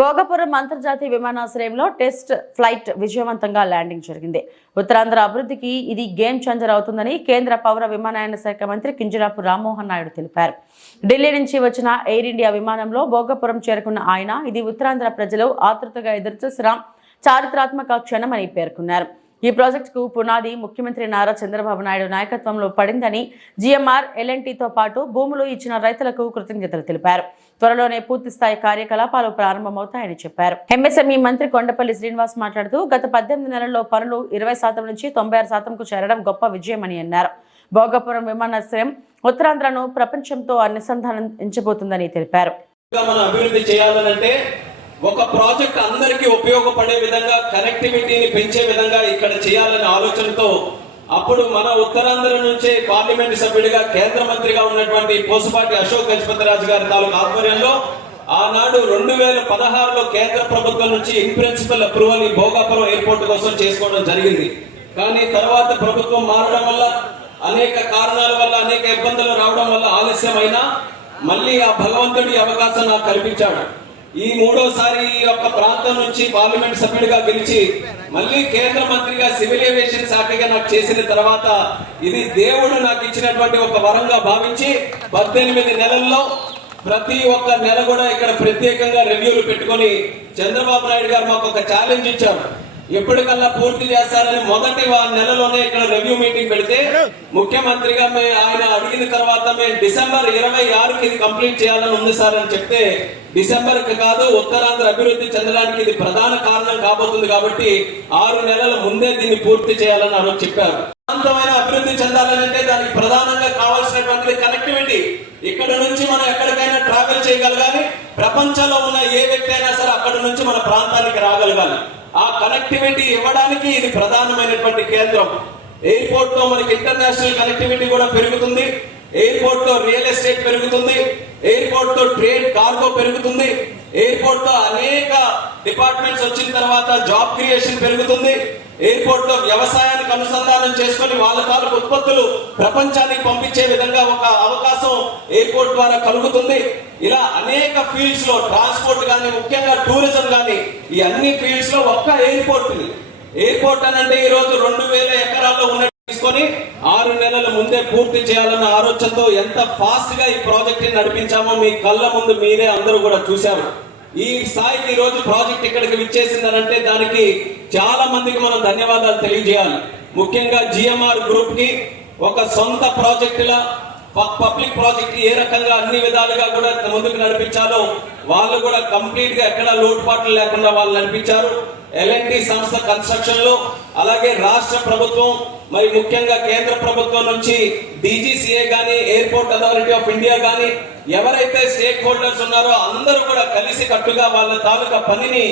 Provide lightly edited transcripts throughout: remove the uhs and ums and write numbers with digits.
భోగపురం అంతర్జాతీయ విమానాశ్రయంలో test flight విజయవంతంగా ల్యాండింగ్ జరిగింది. ఉత్తరాంధ్ర అభివృద్ధికి ఇది గేమ్ చేంజర్ అవుతుందని కేంద్ర పౌర విమానయాన శాఖ మంత్రి కింజరాపు రామ్మోహన్ నాయుడు తెలిపారు. ఢిల్లీ నుంచి వచ్చిన ఎయిర్ ఇండియా విమానంలో భోగపురం చేరుకున్న ఆయన ఇది ఉత్తరాంధ్ర ప్రజలు ఆతృతగా ఎదురుచూసిన చారిత్రాత్మక క్షణమని పేర్కొన్నారు. ఈ ప్రాజెక్టుకు పునాది ముఖ్యమంత్రి నారా చంద్రబాబు నాయుడు నాయకత్వంలో పడిందని, జీఎంఆర్, ఎల్ఎన్టీతో పాటు భూములు ఇచ్చిన రైతులకు కృతజ్ఞతలు తెలిపారు. త్వరలోనే పూర్తిస్థాయి కార్యకలాపాలు ప్రారంభమవుతాయని చెప్పారు. ఎంఎస్ఎంఈ మంత్రి కొండపల్లి శ్రీనివాస్ మాట్లాడుతూ గత 18 నెలల్లో పనులు 20% నుంచి 96%కు చేరడం గొప్ప విజయమని అన్నారు. భోగపురం విమానాశ్రయం ఉత్తరాంధ్రను ప్రపంచంతో అనుసంధానించబోతుందని తెలిపారు. ఒక ప్రాజెక్ట్ అందరికీ ఉపయోగపడే విధంగా, కనెక్టివిటీని పెంచే విధంగా ఇక్కడ చేయాలనే ఆలోచనతో అప్పుడు మన ఉత్తరాంధ్ర నుంచే పార్లమెంట్ సభ్యుడిగా కేంద్ర మంత్రిగా ఉన్నటువంటి పోసుపాటి అశోక్ గజపతిరాజు గారి తాలూకు ఆధ్వర్యంలో ఆనాడు 2016లో కేంద్ర ప్రభుత్వం నుంచి ఇన్ ప్రిన్సిపల్ అప్రూవల్ ఈ భోగాపురం ఎయిర్పోర్ట్ కోసం చేసుకోవడం జరిగింది. కానీ తర్వాత ప్రభుత్వం మారడం వల్ల, అనేక కారణాల వల్ల, అనేక ఇబ్బందులు రావడం వల్ల ఆలస్యమైనా మళ్ళీ ఆ భగవంతుడి అవకాశం నాకు కల్పించాడు. ఈ మూడోసారి ఈ యొక్క ప్రాంతం నుంచి పార్లమెంట్ సభ్యుడిగా గెలిచి మళ్ళీ కేంద్ర మంత్రిగా సివిల్ ఏవియేషన్ శాఖగా నాకు చేసిన తర్వాత ఇది దేవుడు నాకు ఇచ్చినటువంటి ఒక వరంగా భావించి 18 నెలల్లో ప్రతి ఒక్క నెల కూడా ఇక్కడ ప్రత్యేకంగా రివ్యూలు పెట్టుకొని చంద్రబాబు నాయుడు గారు మాకు ఒక ఛాలెంజ్ ఇచ్చారు. ఎప్పటికల్లా పూర్తి చేస్తారని మొదటి నెలలోనే ఇక్కడ రివ్యూ మీటింగ్ పెడితే ముఖ్యమంత్రిగా ఆయన అడిగిన తర్వాత మేము డిసెంబర్ 26కి ఇది కంప్లీట్ చేయాలని ఉంది సార్ అని చెప్తే, డిసెంబర్కి కాదు ఉత్తరాంధ్ర అభివృద్ధి చెందడానికి ఇది ప్రధాన కారణం కాబోతుంది కాబట్టి 6 నెలల ముందే దీన్ని పూర్తి చేయాలని ఆ రోజు చెప్పారు. ప్రాంతమైన అభివృద్ధి చెందాలంటే దానికి ప్రధానంగా కావాల్సినటువంటి కనెక్టివిటీ. ఇక్కడ నుంచి మనం ఎక్కడికైనా ట్రావెల్ చేయగలగాలి, ప్రపంచంలో ఉన్న ఏ వ్యక్తి అయినా సరే అక్కడ నుంచి మన ప్రాంతానికి రాగలగాలి. ఆ కనెక్టివిటీ ఇవ్వడానికి ఇది ప్రధానమైనటువంటి కేంద్రం. ఎయిర్పోర్ట్ తో మనకి ఇంటర్నేషనల్ కనెక్టివిటీ కూడా పెరుగుతుంది, ఎయిర్పోర్ట్ తో రియల్ ఎస్టేట్ పెరుగుతుంది, ఎయిర్పోర్ట్ తో ట్రేడ్ కార్గో పెరుగుతుంది, ఎయిర్పోర్ట్ తో అనేక డిపార్ట్మెంట్స్ వచ్చిన తర్వాత జాబ్ క్రియేషన్ పెరుగుతుంది, ఎయిర్పోర్ట్ లో వ్యవసాయానికి అనుసంధానం చేసుకుని వాళ్ళ తాలూకు ఉత్పత్తులు ప్రపంచానికి పంపించే విధంగా ఒక అవకాశం ఎయిర్పోర్ట్ ద్వారా కలుగుతుంది. ఇలా అనేక ఫీల్డ్స్ లో ట్రాన్స్పోర్ట్ గానీ, ముఖ్యంగా టూరిజం గానీ, ఈ అన్ని ఫీల్డ్స్ లో ఒక్క ఎయిర్పోర్ట్ అంటే ఈ రోజు 2000 ఎకరాల్లో ఉన్న తీసుకొని 6 నెలల ముందే పూర్తి చేయాలన్న ఆలోచనతో ఎంత ఫాస్ట్ గా ఈ ప్రాజెక్ట్ ని నడిపించామో మీ కళ్ళ ముందు మీరే అందరూ కూడా చూశారు. ఈ స్థాయికి ఈ రోజు ప్రాజెక్ట్ ఇక్కడికి విచ్చేసిందనంటే దానికి చాలా మందికి మనం ధన్యవాదాలు తెలియజేయాలి. ముఖ్యంగా జిఎంఆర్ గ్రూప్ కి ఒక సొంత ప్రాజెక్టులా పబ్లిక్ ప్రాజెక్ట్ ఏ రకంగా అన్ని విధాలుగా కూడా ముందుకు నడిపించాలో వాళ్ళు కూడా కంప్లీట్ గా ఎక్కడ లోటుపాట్లు లేకుండా వాళ్ళు నడిపించారు. ఎల్ఎన్టీ సంస్థ కన్స్ట్రక్షన్ లో, అలాగే రాష్ట్ర ప్రభుత్వం మరి ముఖ్యంగా కేంద్ర ప్రభుత్వం నుంచి డీజీసీఏ గానీ, ఎయిర్పోర్ట్ అథారిటీ ఆఫ్ ఇండియా గానీ, ఎవరైతే స్టేక్ హోల్డర్స్ ఉన్నారో అందరూ కూడా కలిసి కట్టుగా వాళ్ళ తాలూకా పనిని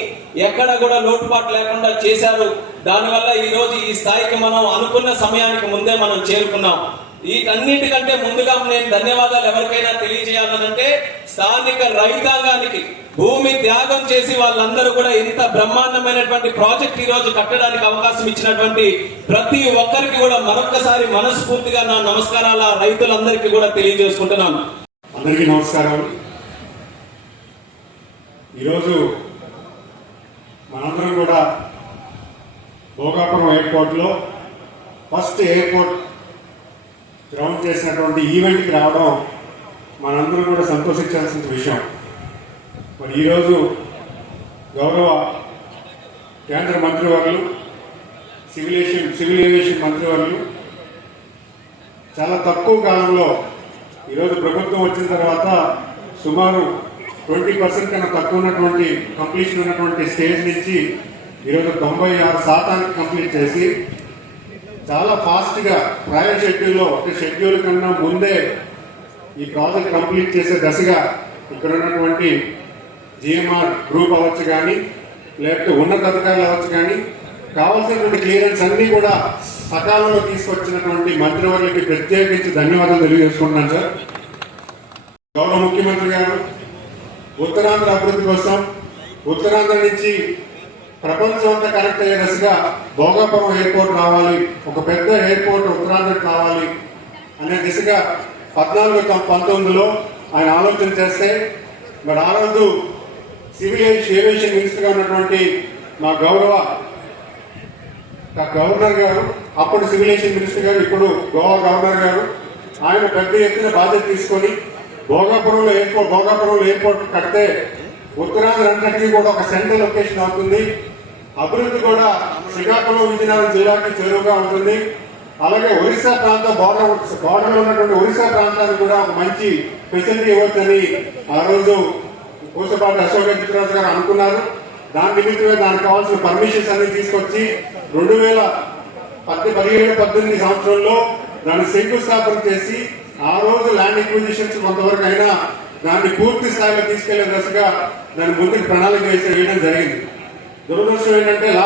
ఎక్కడ కూడా లోటుపాటు లేకుండా చేశారు. దానివల్ల ఈ రోజు ఈ స్థాయికి మనం అనుకున్న సమయానికి ముందే మనం చేరుకున్నాం. వీటన్నిటికంటే ముందుగా నేను ధన్యవాదాలు ఎవరికైనా తెలియజేయాలంటే స్థానిక రైతాంగానికి, భూమి త్యాగం చేసి వాళ్ళందరూ కూడా ఇంత బ్రహ్మాండమైనటువంటి ప్రాజెక్ట్ ఈ రోజు కట్టడానికి అవకాశం ఇచ్చినటువంటి ప్రతి ఒక్కరికి కూడా మరొక్కసారి మనస్ఫూర్తిగా నా నమస్కారాలు ఆ రైతులందరికీ కూడా తెలియజేసుకుంటున్నాను. అందరికీ నమస్కారం. ఈరోజు మనందరం కూడా భోగాపురం ఎయిర్పోర్ట్ లో ఫస్ట్ ఎయిర్పోర్ట్ గ్రౌండ్ చేసినటువంటి ఈవెంట్కి రావడం మనందరం కూడా సంతోషించాల్సిన విషయం. మరి ఈరోజు గౌరవ కేంద్ర మంత్రివర్యులు, సివిల్ ఏవియేషన్ మంత్రివర్యులు చాలా తక్కువ కాలంలో ఈరోజు ప్రభుత్వం వచ్చిన తర్వాత సుమారు 20% కన్నా తక్కువ ఉన్నటువంటి కంప్లీషన్ ఉన్నటువంటి స్టేజ్ నుంచి ఈరోజు 96% కంప్లీట్ చేసి చాలా ఫాస్ట్గా ప్రయర్ షెడ్యూల్లో, ఒక షెడ్యూల్ కన్నా ముందే ఈ ప్రాజెక్ట్ కంప్లీట్ చేసే దశగా ఇక్కడ ఉన్నటువంటి జిఎంఆర్ గ్రూప్ అవ్వచ్చు కానీ, లేకపోతే ఉన్నత అధికారులు అవ్వచ్చు కానీ, కావాల్సినటువంటి క్లియరెన్స్ అన్ని కూడా సకాలంలో తీసుకొచ్చినటువంటి మంత్రివర్యులకి ప్రత్యేకించి ధన్యవాదాలు తెలియజేసుకుంటున్నాను సార్. గౌరవ ముఖ్యమంత్రి గారు ఉత్తరాంధ్ర అభివృద్ధి కోసం ఉత్తరాంధ్ర నుంచి ప్రపంచం అంతా కనెక్ట్ అయ్యే దశగా భోగాపురం ఎయిర్పోర్ట్ రావాలి, ఒక పెద్ద ఎయిర్పోర్ట్ ఉత్తరాంధ్రకు రావాలి అనే దిశగా 14-19లో ఆయన ఆలోచన చేస్తే మరి ఆ రోజు సివిల్ ఏవియేషన్ మినిస్టర్గా ఉన్నటువంటి మా గవర్నర్ గారు, అప్పుడు సివిల్ ఏవియేషన్ మినిస్టర్ గారు, ఇప్పుడు గోవా గవర్నర్ గారు, ఆయన పెద్ద ఎత్తున బాధ్యత తీసుకొని భోగాపురంలో ఎయిర్పోర్ట్ కడితే ఉత్తరాంధ్ర అంతటికీ కూడా ఒక సెంట్రల్ లొకేషన్ అవుతుంది. అభివృద్ధి కూడా శ్రీకాకుళం విజయనగరం జిల్లాకి చేరువుగా ఉంటుంది. అలాగే ఒరిస్సా ప్రాంతం బార్డర్ ఉన్నటువంటి ఒరిస్సా ప్రాంతానికి కూడా ఒక మంచి ఫెసిలిటీ ఇవ్వచ్చని ఆ రోజు పూసపాటి అశోక్ చిత్రరాజు గారు అనుకున్నారు. దాని నిమిత్తమే దానికి కావాల్సిన పర్మిషన్స్ అన్ని తీసుకొచ్చి 2017-18 సంవత్సరంలో దాన్ని శంకుస్థాపన చేసి ఆ రోజు ల్యాండ్ ఎక్విజిషన్స్ కొంతవరకు అయినా దాన్ని పూర్తి స్థాయిలో తీసుకెళ్లే దశగా దాని ముందుకు ప్రణాళిక వేయడం జరిగింది. దురదృష్టం ఏంటంటే